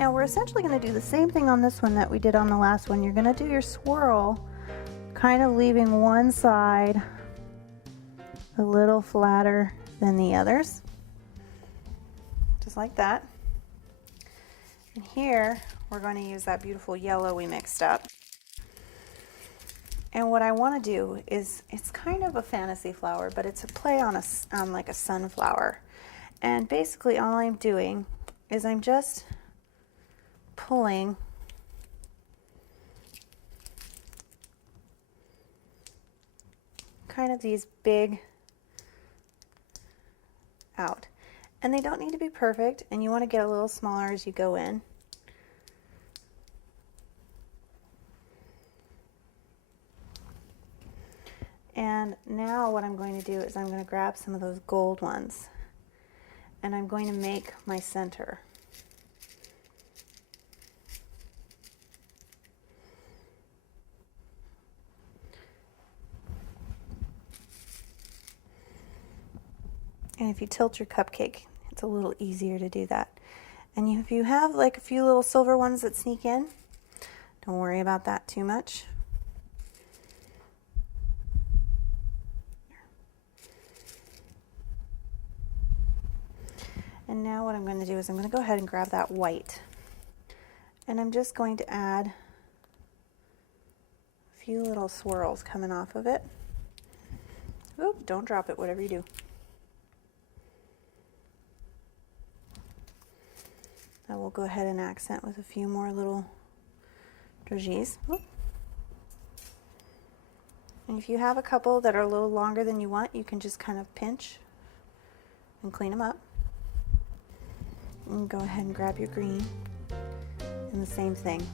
Now we're essentially going to do the same thing on this one that we did on the last one. You're going to do your swirl, kind of leaving one side a little flatter than the others, just like that. And here we're going to use that beautiful yellow we mixed up. And what I want to do is, it's kind of a fantasy flower, but it's a play on like a sunflower. And basically all I'm doing is I'm just pulling kind of these big out. And they don't need to be perfect, and you want to get a little smaller as you go in. And now what I'm going to do is I'm going to grab some of those gold ones, and I'm going to make my center. And if you tilt your cupcake, it's a little easier to do that. And if you have like a few little silver ones that sneak in, don't worry about that too much. And now what I'm going to do is I'm going to go ahead and grab that white, and I'm just going to add a few little swirls coming off of it. Oop, don't drop it, whatever you do. I will go ahead and accent with a few more little dragées. And if you have a couple that are a little longer than you want, you can just kind of pinch and clean them up. And go ahead and grab your green, and the same thing.